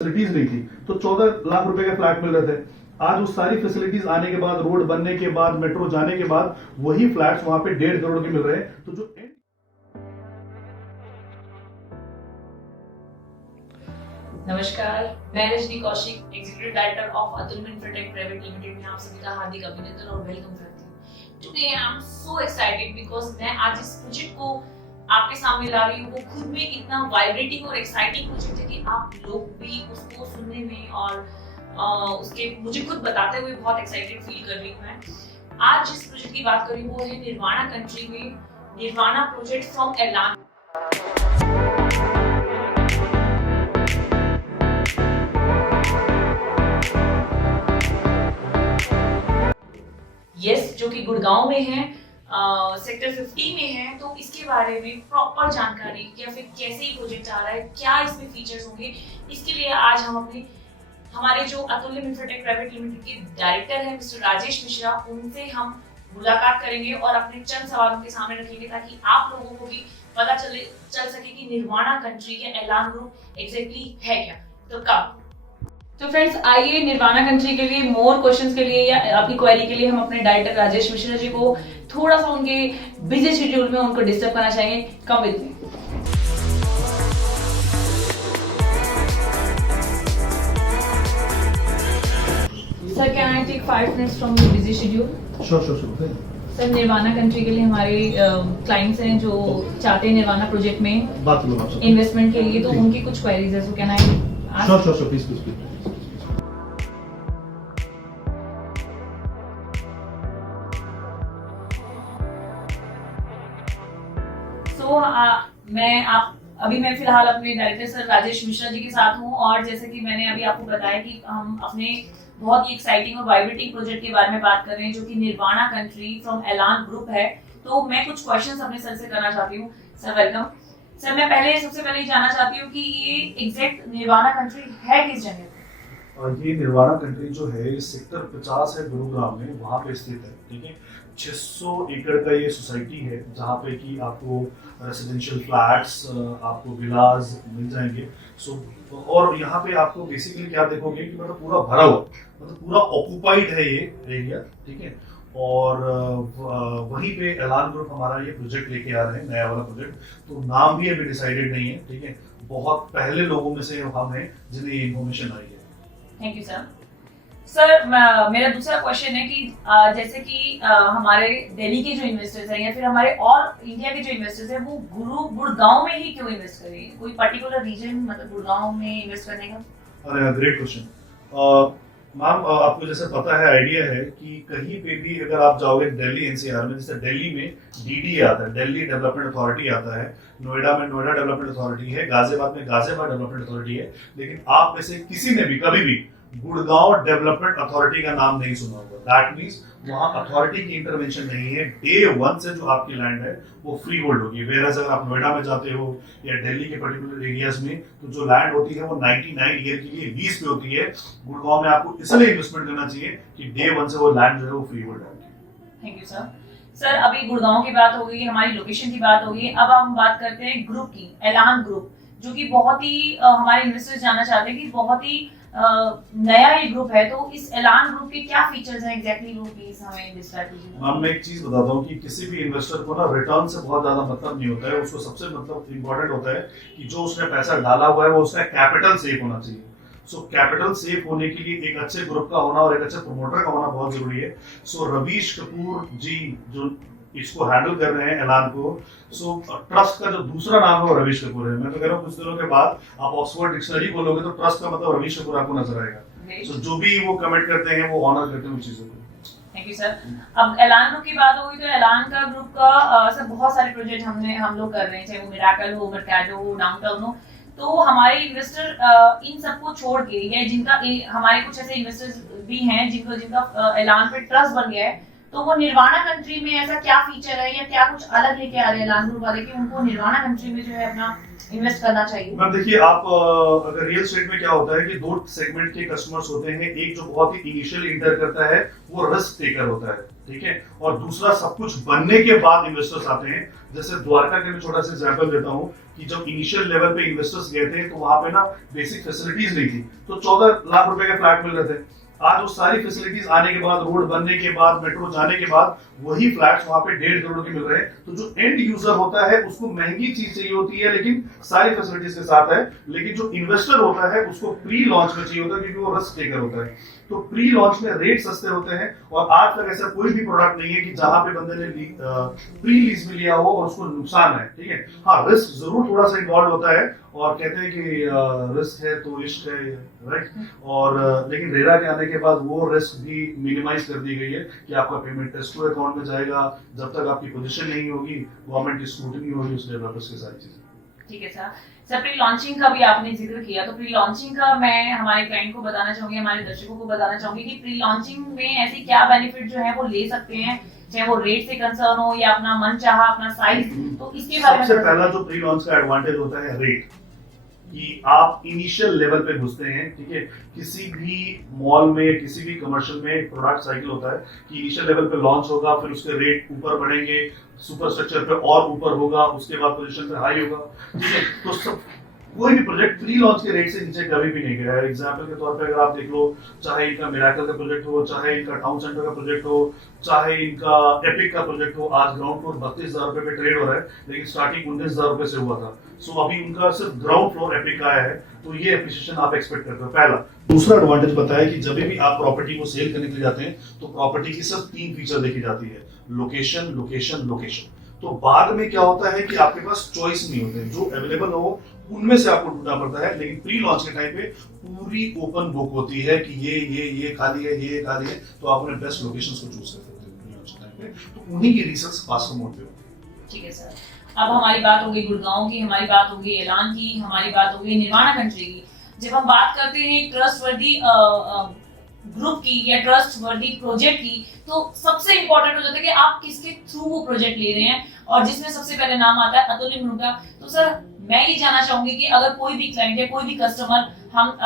Facilities नहीं थी, तो 14 लाख रुपए के फ्लैट मिल रहे थे। आज वो सारी फैसिलिटीज आने के बाद, रोड बनने के बाद, मेट्रो जाने के बाद, वही फ्लैट्स वहां पे 1.5 करोड़ के मिल रहे हैं। तो जो नमस्कार, मैं Rajni Kaushik, executive director of Atul Infratech private limited में आप सभी का हार्दिक अभिनंदन और वेलकम करती हूँ। Today I am so excited because मैं आज इस प्रोजेक्ट को आपके सामने ला रही हूँ। वो खुद में इतना वाइब्रेटिंग और एक्साइटिंग प्रोजेक्ट है कि आप लोग भी उसको सुनने में और उसके मुझे खुद बताते हुए बहुत एक्साइटेड फील कर रही हूँ। मैं आज जिस प्रोजेक्ट की बात कर रही हूँ वो है निर्वाणा कंट्री में निर्वाणा प्रोजेक्ट फ्रॉम एलान। यस, जो कि गुड़गांव में है, सेक्टर 50 में है। तो इसके बारे में प्रॉपर जानकारी या फिर कैसे ये प्रोजेक्ट आ रहा है, क्या इसमें फीचर्स होंगे, इसके लिए आज हम हमारे जो अतुल इन्फ्राटेक प्राइवेट लिमिटेड के डायरेक्टर हैं मिस्टर राजेश मिश्रा, उनसे हम मुलाकात करेंगे और अपने चंद सवालों के सामने रखेंगे ताकि आप लोगों को भी पता चल सके कि निर्वाणा कंट्री या एलान ग्रुप एग्जैक्टली है क्या। तो कब तो फ्रेंड्स, आइए निर्वाणा कंट्री के लिए मोर क्वेश्चंस के लिए या आपकी क्वेरी के लिए हम अपने डायरेक्टर राजेश मिश्रा जी को थोड़ा सा उनके बिजी शेड्यूल में उनको डिस्टर्ब करना चाहेंगे। Come with me sir, can I take 5 minutes from your busy schedule? Sure. Sir, Nirvana Country के लिए हमारे क्लाइंट्स हैं जो चाहते हैं निर्वाणा प्रोजेक्ट में बात करो इन्वेस्टमेंट के लिए, तो उनकी कुछ क्वेरीज है। So can I sure please. मैं फिलहाल अपने डायरेक्टर सर राजेश मिश्रा जी के साथ हूँ और जैसे कि मैंने अभी आपको बताया कि हम अपने बहुत ही एक्साइटिंग और वाइब्रेटिंग प्रोजेक्ट के बारे में बात कर रहे हैं जो कि निर्वाणा कंट्री फ्रॉम एलान ग्रुप है। तो मैं कुछ क्वेश्चंस अपने सर से करना चाहती हूँ। Sir welcome. सर, मैं सबसे पहले जानना चाहती हूँ कि ये एग्जैक्ट निर्वाणा कंट्री है किस जगह पे? ये निर्वाणा कंट्री जो है ये सेक्टर 50 है, गुरुग्राम में, वहाँ पे स्थित है। ठीक है, 600 एकड़ का ये सोसाइटी है जहाँ पे कि आपको रेसिडेंशियल फ्लैट्स, आपको विलाज मिल जाएंगे। और यहाँ पे आपको बेसिकली क्या देखोगे कि मतलब पूरा भरा हुआ, मतलब पूरा ऑक्युपाइड है ये एरिया। ठीक है, और वहीं पे एलान ग्रुप हमारा ये प्रोजेक्ट लेके आ रहे हैं, नया वाला प्रोजेक्ट। तो नाम भी अभी डिसाइडेड नहीं है। ठीक है, बहुत पहले लोगों में से हम हैं जिन्हें ये इन्फॉर्मेशन आई है। Thank you sir. सर, मेरा दूसरा क्वेश्चन है कि जैसे कि हमारे दिल्ली के जो इन्वेस्टर्स हैं या फिर हमारे और इंडिया के जो इन्वेस्टर्स हैं वो गुड़गांव में ही क्यों इन्वेस्ट करें? कोई पर्टिकुलर रीजन, मतलब गुड़गांव में इन्वेस्ट करने का? अरे ग्रेट क्वेश्चन मैम। आपको जैसे पता है, आइडिया है कि कहीं पे भी अगर आप जाओगे दिल्ली एनसीआर में, जैसे दिल्ली में डीडी आता है, दिल्ली डेवलपमेंट अथॉरिटी आता है, नोएडा में नोएडा डेवलपमेंट अथॉरिटी है, गाजियाबाद में गाजियाबाद डेवलपमेंट अथॉरिटी है, लेकिन आप में से किसी ने भी कभी भी गुड़गांव डेवलपमेंट अथॉरिटी का नाम नहीं सुना होगा। दैट मींस वहां अथॉरिटी की इंटरवेंशन नहीं है। डे 1 से जो आपकी लैंड है वो फ्री होल्ड होगी। वेरएज अगर आप नोएडा में जाते हो या दिल्ली के पर्टिकुलर एरियाज में, तो जो लैंड होती है वो 99 ईयर के लिए लीज पे होती है। गुड़गांव में आपको इसलिए इन्वेस्टमेंट करना चाहिए कि डे 1 से वो लैंड जो है वो फ्री होल्ड है। Thank you sir. सर, अभी गुड़गांव की बात हो गई, हमारी लोकेशन की बात हो गई, अब हम बात करते हैं ग्रुप की, एलान ग्रुप, जो कि बहुत ही हमारे इन्वेस्टर्स जानना चाहते हैं कि बहुत ही नया ये ग्रुप है। तो इस एलान ग्रुप के क्या फीचर्स हैं एग्जैक्टली, वो प्लीज हमें डिस्क्राइब कीजिए। मैम, मैं एक चीज बताता हूँ कि किसी भी इन्वेस्टर को ना रिटर्न से बहुत ज्यादा मतलब नहीं होता है। उसको सबसे मतलब इम्पोर्टेंट होता है कि जो उसने पैसा डाला हुआ है वो उसका कैपिटल सेफ होना चाहिए। सो कैपिटल सेफ होने के लिए एक अच्छे ग्रुप का होना और एक अच्छे प्रमोटर का होना बहुत जरूरी है। सो रवीश कपूर जी जो इसको हैंडल कर रहे हैं एलान को, सो ट्रस्ट का जो दूसरा नाम है वो रवीश कपूर है। मैं तो कह रहा हूँ कुछ दिनों के बाद आप ऑक्सफोर्ड डिक्शनरी खोलोगे तो ट्रस्ट का मतलब रवीश कपूर आपको नजर आएगा। सो जो भी वो कमेंट करते हैं वो ऑनर करते हैं उन चीजों को। Thank you sir. अब एलान ग्रुप की बात होगी तो एलान का ग्रुप का सर बहुत सारे प्रोजेक्ट हम लोग कर रहे हैं, चाहे वो मिराकल हो, मर्काडो हो, डाउनटाउन हो। तो हमारे इन्वेस्टर इन सबको छोड़ के या जिनका हमारे कुछ ऐसे इन्वेस्टर्स भी हैं जिनका एलान पे ट्रस्ट बन गया है, तो वो निर्वाणा कंट्री में ऐसा क्या फीचर है या क्या कुछ अलग लेके आ रहे हैं एलान ग्रुप वाले कि उनको निर्वाणा कंट्री में जो है अपना इन्वेस्ट करना चाहिए? मैम देखिए, आप अगर रियल एस्टेट में क्या होता है कि 2 सेगमेंट के कस्टमर्स होते हैं। एक जो बहुत ही इनिशियली इंटर करता है वो रिस्क टेकर होता है। ठीक है। और दूसरा, सब कुछ बनने के बाद इन्वेस्टर्स आते हैं। जैसे द्वारका के मैं छोटा सा एग्जांपल देता हूँ कि जब इनिशियल लेवल पे इन्वेस्टर्स गए थे तो वहां पे ना बेसिक फैसिलिटीज नहीं थी, तो 14 लाख रुपए के फ्लैट मिल रहे थे। आज वो सारी फैसिलिटीज आने के बाद, रोड बनने के बाद, मेट्रो जाने के बाद, वही फ्लैट्स वहां पे 1.5 करोड़ के मिल रहे हैं। तो जो एंड यूजर होता है उसको महंगी चीज चाहिए होती है लेकिन सारी फैसिलिटीज के साथ है, लेकिन जो इन्वेस्टर होता है उसको प्री लॉन्च में चाहिए होता है क्योंकि वो रिस्क टेकर होता है। तो प्री लॉन्च में रेट सस्ते होते हैं और आज तक ऐसा कोई भी प्रोडक्ट नहीं है कि जहां पे बंदे ने प्री लीज में लिया हो और उसको नुकसान है, ठीक है। हाँ, रिस्क जरूर थोड़ा सा इन्वॉल्व होता है और कहते हैं कि रिस्क है तो इश्क है, राइट। और लेकिन रेरा के आने के बाद वो रिस्क भी मिनिमाइज कर दी गई है कि आपका पेमेंट एस्क्रो अकाउंट में जाएगा, जब तक आपकी पोजीशन नहीं होगी, गवर्नमेंट की स्क्रूटनी होगी उस डेवलपर्स की सारी चीजें। ठीक है सर, प्री लॉन्चिंग का भी आपने जिक्र किया, तो प्री लॉन्चिंग का मैं हमारे क्लाइंट को बताना चाहूंगी, हमारे दर्शकों को बताना चाहूंगी कि प्री लॉन्चिंग में ऐसी क्या बेनिफिट जो है वो ले सकते हैं, चाहे वो रेट से कंसर्न हो या अपना मन चाहा अपना साइज, तो इसके बारे में सबसे पहला जो प्री लॉन्च का एडवांटेज होता है रेट, कि आप इनिशियल लेवल पे घुसते हैं, ठीक है। किसी भी मॉल में, किसी भी कमर्शियल में एक प्रोडक्ट साइकिल होता है कि इनिशियल लेवल पे लॉन्च होगा, फिर उसके रेट ऊपर बढ़ेंगे, सुपर स्ट्रक्चर पे और ऊपर होगा, उसके बाद पोजीशन पे हाई होगा, ठीक है। तो सब कोई भी प्रोजेक्ट प्री लॉन्च के रेट से नीचे कभी भी नहीं गया है। एग्जांपल के तौर पे अगर आप देख लो, चाहे इनका मिराकल का प्रोजेक्ट हो, चाहे इनका टाउन सेंटर का प्रोजेक्ट हो, चाहे इनका एपिक का प्रोजेक्ट हो, आज ग्राउंड फ्लोर 32,000 रुपए पे ट्रेड हो रहा है, लेकिन स्टार्टिंग 19,000 रुपए से हुआ था। सो अभी उनका सिर्फ ग्राउंड फ्लोर एपिक का है, तो ये एप्रिसिएशन आप एक्सपेक्ट करते हो, पहला। दूसरा एडवांटेज पता है कि जब भी आप प्रॉपर्टी को सेल करने के लिए जाते हैं तो प्रॉपर्टी की सिर्फ 3 फीचर देखी जाती है, लोकेशन, लोकेशन, लोकेशन। तो बाद में क्या होता है कि आपके पास चॉइस नहीं होते, जो अवेलेबल हो उनमें से आपको ढूंढना पड़ता है। लेकिन प्री लॉन्च के टाइम पे पूरी ओपन बुक होती है कि ये खाली है, ये खाली है, तो आप अपने बेस्ट लोकेशंस को चूज कर सकते हो प्री लॉन्च के टाइम पे, तो उन्हीं की रिसर्च फास्ट मोड पे होती है। ठीक है सर, अब हमारी बात होगी गुड़गांव की, हमारी बात होगी ऐलान की, हमारी बात होगी निर्वाणा कंट्री की। जब हम बात करते हैं ट्रस्टवर्दी ग्रुप की या ट्रस्टवर्दी प्रोजेक्ट की, तो सबसे इंपॉर्टेंट हो जाता है कि आप किसके थ्रू वो प्रोजेक्ट ले रहे हैं, और जिसमें सबसे पहले नाम आता है अतुल्य मुर्मू का। तो सर मैं ये जानना चाहूंगी कि अगर कोई भी क्लाइंट है, कोई भी कस्टमर हम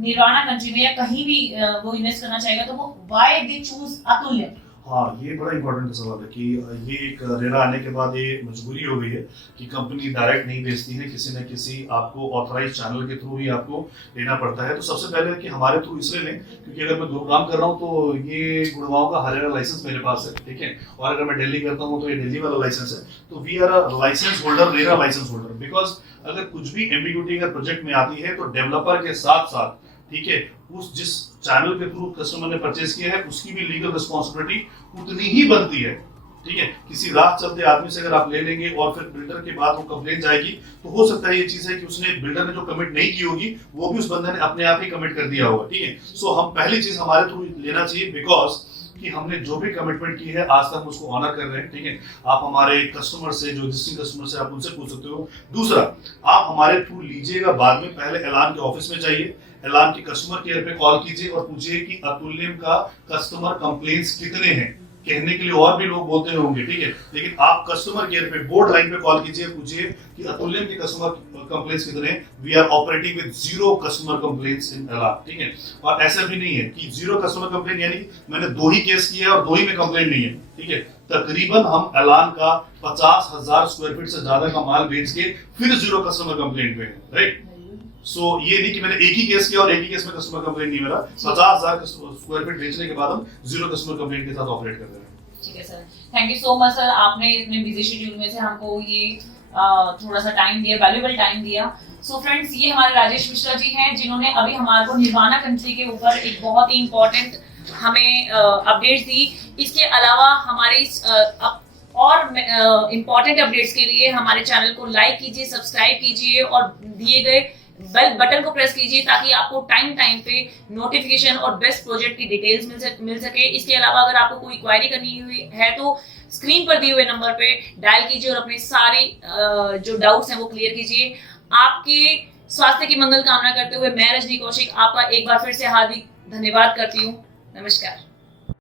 निर्वाणा कंट्री में या कहीं भी वो इन्वेस्ट करना चाहेगा, तो वो व्हाई दे चूज अतुल्य? हाँ, ये बड़ा इंपॉर्टेंट सवाल है कि ये एक रेरा आने के बाद ये मजबूरी हो गई है कि कंपनी डायरेक्ट नहीं बेचती है, किसी न किसी आपको ऑथराइज चैनल के थ्रू ही आपको लेना पड़ता है। तो सबसे पहले कि हमारे थ्रू इसलिए लें क्योंकि अगर मैं गुड़गांव कर रहा हूँ तो ये गुड़गांव का हरियाणा लाइसेंस मेरे पास है, ठीक है। और अगर मैं दिल्ली करता हूँ तो ये दिल्ली वाला लाइसेंस है। तो we are a license holder, RERA license holder, because अगर कुछ भी एम्बिग्यूटी अगर प्रोजेक्ट में आती है तो डेवलपर के साथ साथ, ठीक है, उस जिस चैनल के थ्रू कस्टमर ने परचेज किया है उसकी भी लीगल रिस्पॉन्सिबिलिटी उतनी ही बनती है, ठीक है। किसी राह चलते आदमी से अगर आप ले लेंगे और फिर बिल्डर के बाद वो कंप्लेंट जाएगी, तो हो सकता है ये चीज है कि उसने, बिल्डर ने जो कमिट नहीं की होगी वो भी उस बंदे ने अपने आप ही कमिट कर दिया होगा, ठीक है। सो हम पहली चीज हमारे थ्रू लेना चाहिए बिकॉज कि हमने जो भी कमिटमेंट की है आज तक हम उसको ऑनर कर रहे हैं, ठीक है। आप हमारे कस्टमर से, जो एग्जिस्टिंग कस्टमर से, आप उनसे पूछ सकते हो। दूसरा, आप हमारे थ्रू लीजिएगा बाद में, पहले ऐलान के ऑफिस में जाइए, ऐलान के कस्टमर केयर पे कॉल कीजिए और पूछिए कि अतुल्यम का कस्टमर कंप्लेंट्स कितने हैं। कहने के लिए और भी लोग बोलते होंगे, ठीक है, लेकिन आप कस्टमर केयर पे बोर्ड लाइन पे कॉल कीजिए, पूछिए कि अतुल्यम के कस्टमर कंप्लेंट्स कितने हैं। We are operating with 0 customer complaints in ऐलान, ठीक है। और ऐसा भी नहीं है कि 0 कस्टमर कंप्लेंट यानी मैंने 2 ही केस किए और 2 ही में कंप्लेंट नहीं है, ठीक है। तकरीबन हम ऐलान का 50,000 स्क्वायर फीट से ज्यादा का माल बेच के फिर 0 कस्टमर कंप्लेंट पे है, राइट। सो ये नहीं कि मैंने एक ही केस किया और एक ही केस में कस्टमर कंप्लेंट नहीं मिला, 50,000 स्क्वायर फीट बेचने के बाद हम 0 कस्टमर कंप्लेंट के साथ ऑपरेट कर रहे हैं। ठीक है sir, thank you so much sir, आपने इतने बिजी शेड्यूल में से हमको ये थोड़ा सा टाइम दिया, वैल्यूएबल टाइम दिया। सो फ्रेंड्स, ये हमारे राजेश मिश्रा जी हैं जिन्होंने अभी हमारे को निर्वाणा कंट्री के ऊपर एक बहुत ही इम्पोर्टेंट हमें अपडेट्स दी। इसके अलावा हमारे और इम्पोर्टेंट अपडेट्स के लिए हमारे चैनल को लाइक कीजिए, सब्सक्राइब कीजिए और दिए गए बेल बटन को प्रेस कीजिए ताकि आपको टाइम पे नोटिफिकेशन और बेस्ट प्रोजेक्ट की डिटेल्स मिल सके। इसके अलावा अगर आपको कोई क्वेरी करनी हुई है तो स्क्रीन पर दिए हुए नंबर पे डायल कीजिए और अपने सारे जो डाउट्स हैं वो क्लियर कीजिए। आपके स्वास्थ्य की मंगल कामना करते हुए मैं रजनी कौशिक आपका एक बार फिर से हार्दिक धन्यवाद करती हूँ। नमस्कार।